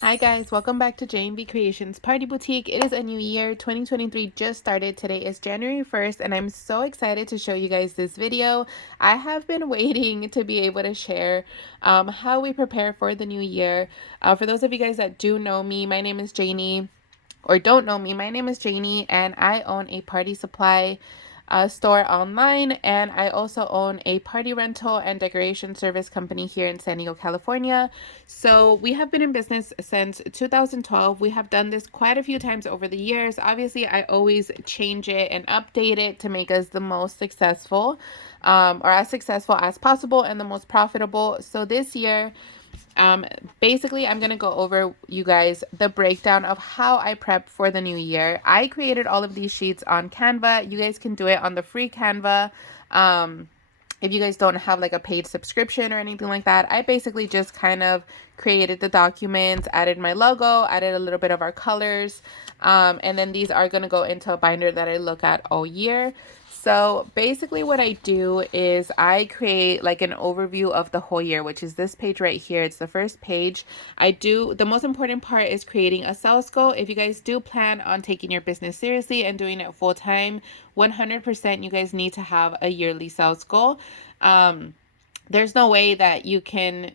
Hi guys, welcome back to J&B Creations Party Boutique. It is a new year. 2023 just started. Today is January 1st and I'm so excited to show you guys this video. I have been waiting to be able to share how we prepare for the new year. For those of you guys that do know me, my name is Janie, or don't know me, my name is Janie and I own a party supply store online, and I also own a party rental and decoration service company here in San Diego, California. So we have been in business since 2012. We have done this quite a few times over the years. Obviously, I always change it and update it to make us the most successful, or as successful as possible and the most profitable. So this year, um, basically, I'm going to go over you guys the breakdown of how I prep for the new year. I created all of these sheets on Canva. You guys can do it on the free Canva. If you guys don't have like a paid subscription or anything like that, I basically just kind of created the documents, added my logo, added a little bit of our colors, and then these are going to go into a binder that I look at all year. So basically what I do is I create like an overview of the whole year, which is this page right here. It's the first page. The most important part is creating a sales goal. If you guys do plan on taking your business seriously and doing it full time, 100% you guys need to have a yearly sales goal. There's no way that you can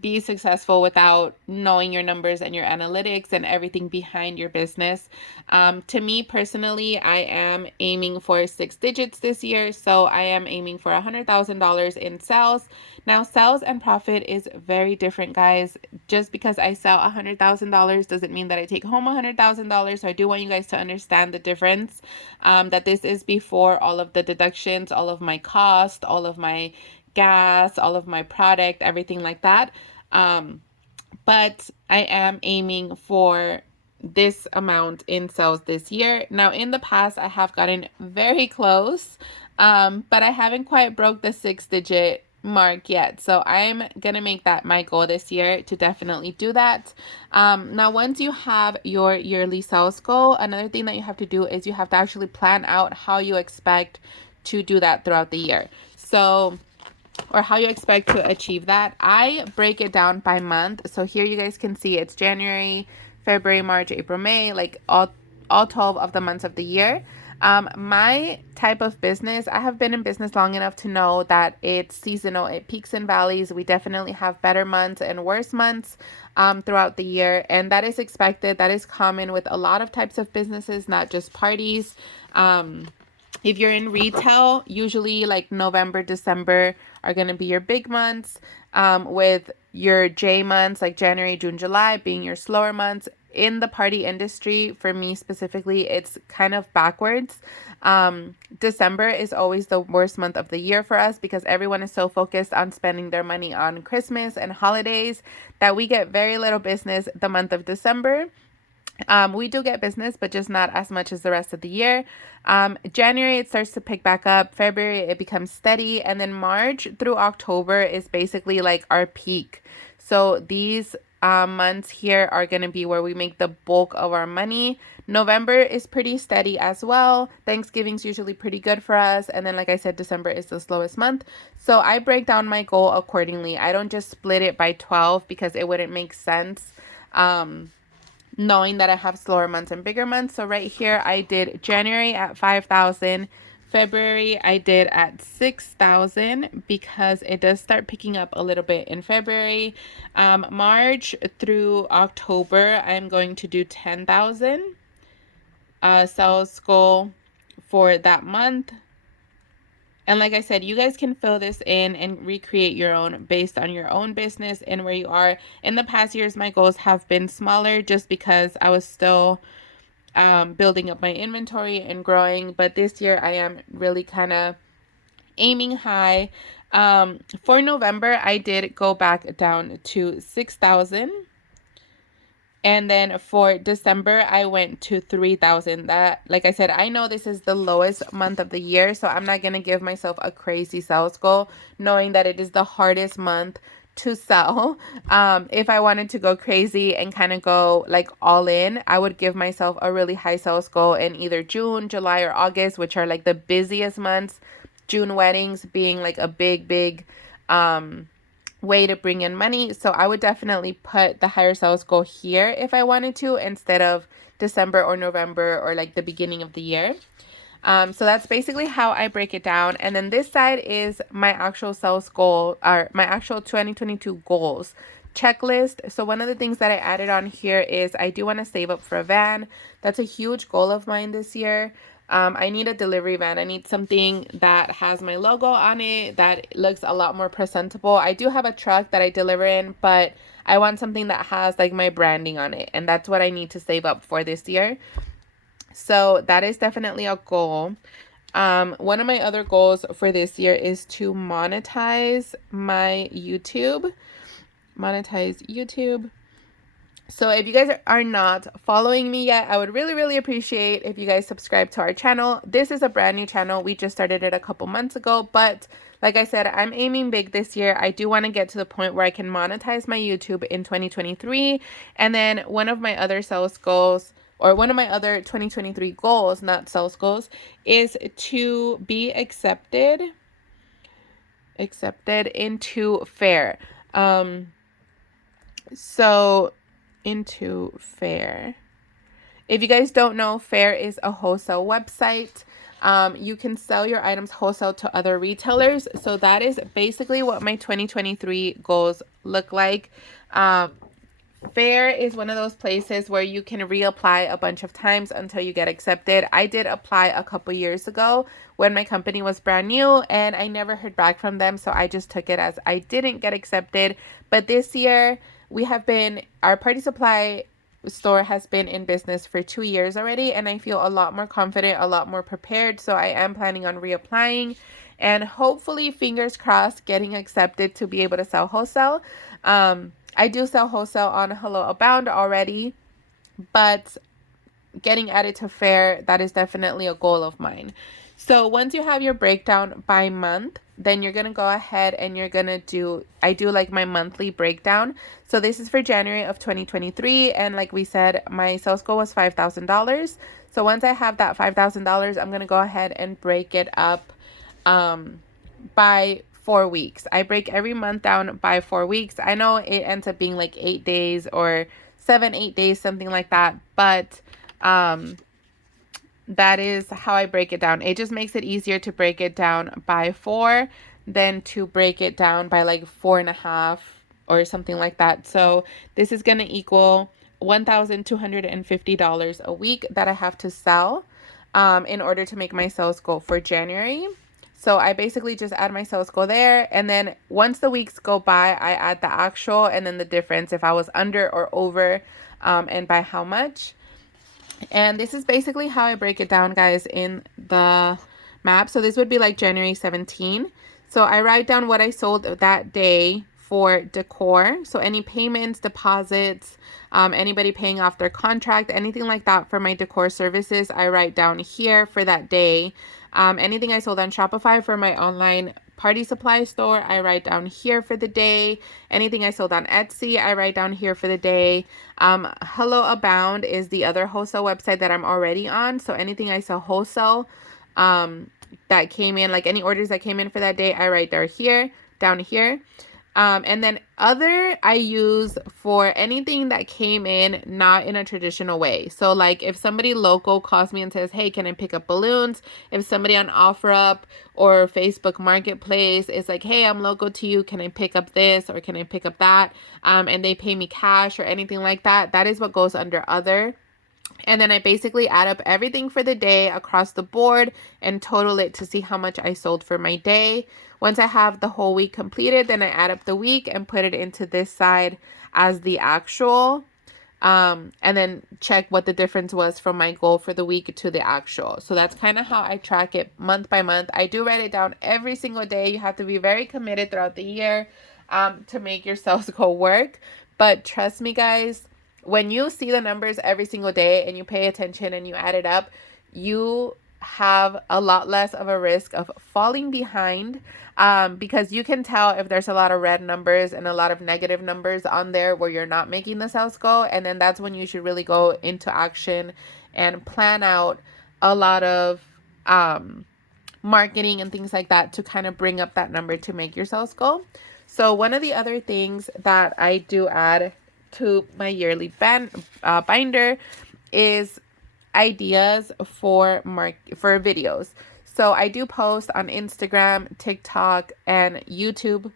be successful without knowing your numbers and your analytics and everything behind your business. To me personally, I am aiming for 6 digits this year. So I am aiming for $100,000 in sales. Now, sales and profit is very different, guys. Just because I sell $100,000 doesn't mean that I take home $100,000. So I do want you guys to understand the difference, that this is before all of the deductions, all of my cost, all of my gas, all of my product, everything like that. But I am aiming for this amount in sales this year. Now, in the past, I have gotten very close, but I haven't quite broke the 6 digit mark yet. So I'm gonna make that my goal this year to definitely do that. Now, once you have your yearly sales goal, another thing that you have to do is you have to actually plan out how you expect to do that throughout the year. So, or how you expect to achieve that. I break it down by month. So here you guys can see it's January, February, March, April, May, like all 12 of the months of the year. My type of business, I have been in business long enough to know that it's seasonal. It peaks and valleys. We definitely have better months and worse months throughout the year. And that is expected. That is common with a lot of types of businesses, not just parties. If you're in retail, usually like November, December are going to be your big months, with your J months like January, June, July being your slower months. In the party industry, for me specifically, it's kind of backwards. December is always the worst month of the year for us because everyone is so focused on spending their money on Christmas and holidays that we get very little business the month of December. We do get business, but just not as much as the rest of the year. January, it starts to pick back up. February, it becomes steady. And then March through October is basically like our peak. So these months here are going to be where we make the bulk of our money. November is pretty steady as well. Thanksgiving's usually pretty good for us. And then, like I said, December is the slowest month. So I break down my goal accordingly. I don't just split it by 12 because it wouldn't make sense. Knowing that I have slower months and bigger months. So right here, I did January at 5,000. February, I did at 6,000 because it does start picking up a little bit in February. March through October, I'm going to do 10,000 sales goal for that month. And like I said, you guys can fill this in and recreate your own based on your own business and where you are. In the past years, my goals have been smaller just because I was still building up my inventory and growing. But this year, I am really kind of aiming high. For November, I did go back down to 6,000. And then for December, I went to 3,000. That, like I said, I know this is the lowest month of the year, so I'm not going to give myself a crazy sales goal, knowing that it is the hardest month to sell. If I wanted to go crazy and kind of go like all in, I would give myself a really high sales goal in either June, July, or August, which are like the busiest months. June weddings being like a big way to bring in money. So I would definitely put the higher sales goal here if I wanted to, instead of December or November or like the beginning of the year. So that's basically how I break it down. And then this side is my actual sales goal, or my actual 2022 goals checklist. So one of the things that I added on here is I do want to save up for a van. That's a huge goal of mine this year. I need a delivery van. I need something that has my logo on it, that looks a lot more presentable. I do have a truck that I deliver in, but I want something that has like my branding on it. And that's what I need to save up for this year. So that is definitely a goal. One of my other goals for this year is to monetize my YouTube. Monetize YouTube. So if you guys are not following me yet, I would really appreciate if you guys subscribe to our channel. This is a brand new channel. We just started it a couple months ago, but like I said, I'm aiming big this year. I do want to get to the point where I can monetize my YouTube in 2023. And then one of my other sales goals, or one of my other 2023 goals, not sales goals, is to be accepted into FAIR. So into FAIR. If you guys don't know, FAIR is a wholesale website. You can sell your items wholesale to other retailers. So that is basically what my 2023 goals look like. FAIR is one of those places where you can reapply a bunch of times until you get accepted. I did apply a couple years ago when my company was brand new and I never heard back from them. So I just took it as I didn't get accepted. But this year, our Party Supply store has been in business for 2 years already, and I feel a lot more confident, a lot more prepared. So I am planning on reapplying and hopefully, fingers crossed, getting accepted to be able to sell wholesale. I do sell wholesale on Hello Abound already, but getting added to FAIR, that is definitely a goal of mine. So once you have your breakdown by month, then you're going to go ahead and you're going to I do like my monthly breakdown. So this is for January of 2023. And like we said, my sales goal was $5,000. So once I have that $5,000, I'm going to go ahead and break it up by 4 weeks. I break every month down by 4 weeks. I know it ends up being like 8 days or 7-8 days, something like that. But that is how I break it down. It just makes it easier to break it down by 4 than to break it down by like 4.5 or something like that. So this is going to equal $1,250 a week that I have to sell in order to make my sales goal for January. So I basically just add my sales goal there. And then once the weeks go by, I add the actual and then the difference if I was under or over and by how much. And this is basically how I break it down, guys, in the map. So this would be like January 17. So I write down what I sold that day for decor. So any payments, deposits, anybody paying off their contract, anything like that for my decor services, I write down here for that day. Anything I sold on Shopify for my online Party Supply store, I write down here for the day. Anything I sold on Etsy, I write down here for the day. Hello Abound is the other wholesale website that I'm already on. So anything I sell wholesale that came in, like any orders that came in for that day, I write down here. And then other I use for anything that came in not in a traditional way. So like if somebody local calls me and says, hey, can I pick up balloons? If somebody on OfferUp or Facebook Marketplace is like, hey, I'm local to you, can I pick up this or can I pick up that? And they pay me cash or anything like that, that is what goes under other. And then I basically add up everything for the day across the board and total it to see how much I sold for my day. Once I have the whole week completed, then I add up the week and put it into this side as the actual. And then check what the difference was from my goal for the week to the actual. So that's kind of how I track it month by month. I do write it down every single day. You have to be very committed throughout the year to make your sales goal work. But trust me, guys, when you see the numbers every single day and you pay attention and you add it up, you have a lot less of a risk of falling behind because you can tell if there's a lot of red numbers and a lot of negative numbers on there where you're not making the sales goal. And then that's when you should really go into action and plan out a lot of marketing and things like that to kind of bring up that number to make your sales goal. So one of the other things that I do add to my yearly binder is ideas for videos. So I do post on Instagram, TikTok, and YouTube.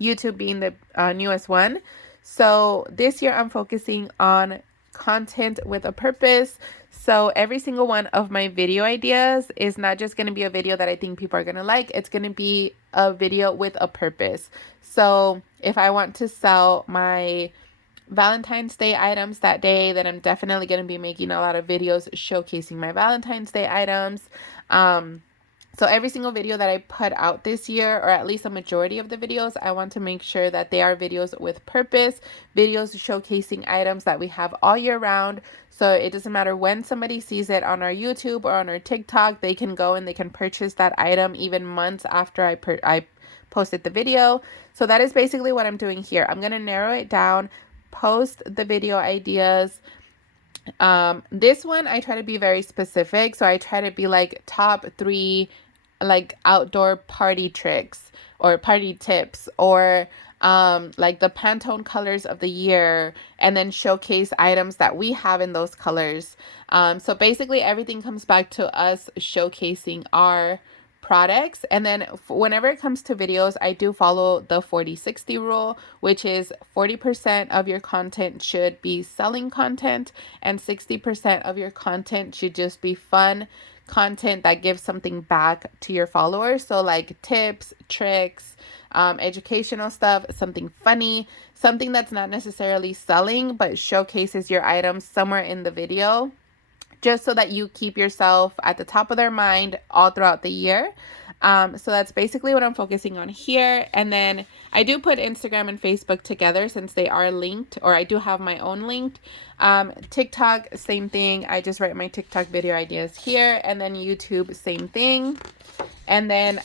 YouTube being the newest one. So this year I'm focusing on content with a purpose. So every single one of my video ideas is not just going to be a video that I think people are going to like. It's going to be a video with a purpose. So if I want to sell my Valentine's Day items that day, then I'm definitely going to be making a lot of videos showcasing my Valentine's Day items. So every single video that I put out this year, or at least a majority of the videos, I want to make sure that they are videos with purpose, videos showcasing items that we have all year round. So it doesn't matter when somebody sees it on our YouTube or on our TikTok, they can go and they can purchase that item even months after I posted the video. So that is basically what I'm doing here. I'm going to narrow it down, post the video ideas. This one I try to be very specific. So I try to be like top 3 like outdoor party tricks or party tips, or like the Pantone colors of the year, and then showcase items that we have in those colors. So basically everything comes back to us showcasing our products. And then whenever it comes to videos, I do follow the 40-60 rule, which is 40% of your content should be selling content and 60% of your content should just be fun content that gives something back to your followers. So like tips, tricks, educational stuff, something funny, something that's not necessarily selling but showcases your items somewhere in the video, just so that you keep yourself at the top of their mind all throughout the year. So that's basically what I'm focusing on here. And then I do put Instagram and Facebook together since they are linked, or I do have my own linked. TikTok, same thing. I just write my TikTok video ideas here. And then YouTube, same thing. And then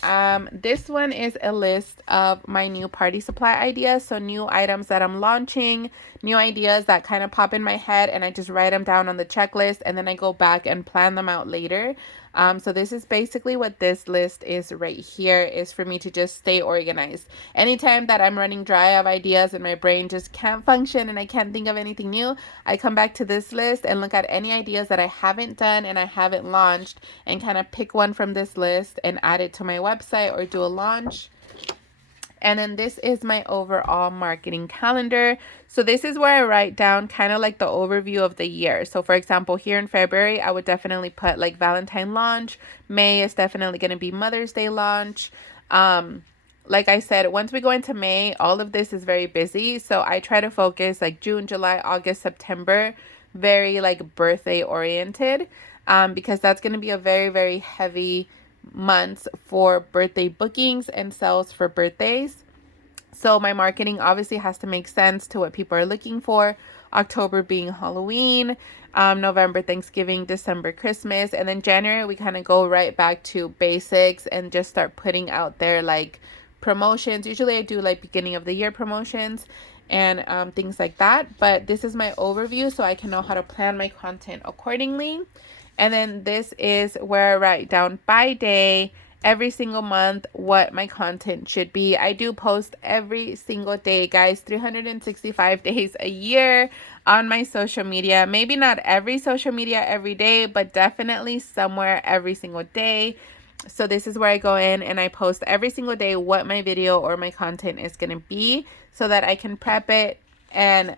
this one is a list of my new party supply ideas. So new items that I'm launching, new ideas that kind of pop in my head, and I just write them down on the checklist, and then I go back and plan them out later. So this is basically what this list is right here, is for me to just stay organized. Anytime that I'm running dry of ideas and my brain just can't function and I can't think of anything new, I come back to this list and look at any ideas that I haven't done and I haven't launched, and kind of pick one from this list and add it to my website or do a launch. And then this is my overall marketing calendar. So this is where I write down kind of like the overview of the year. So for example, here in February, I would definitely put like Valentine launch. May is definitely going to be Mother's Day launch. Like I said, once we go into May, all of this is very busy. So I try to focus like June, July, August, September, very like birthday oriented, because that's going to be a very, very heavy months for birthday bookings and sales for birthdays. So my marketing obviously has to make sense to what people are looking for. October being Halloween, November Thanksgiving, December Christmas, and then January we kind of go right back to basics and just start putting out there like promotions. Usually I do like beginning of the year promotions and things like that, but this is my overview so I can know how to plan my content accordingly. And then this is where I write down by day, every single month, what my content should be. I do post every single day, guys, 365 days a year on my social media. Maybe not every social media every day, but definitely somewhere every single day. So this is where I go in and I post every single day what my video or my content is going to be, so that I can prep it and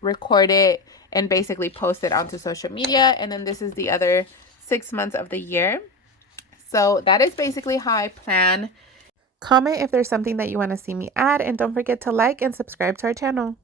record it and basically post it onto social media. And then this is the other 6 months of the year. So that is basically how I plan. Comment if there's something that you want to see me add, and don't forget to like and subscribe to our channel.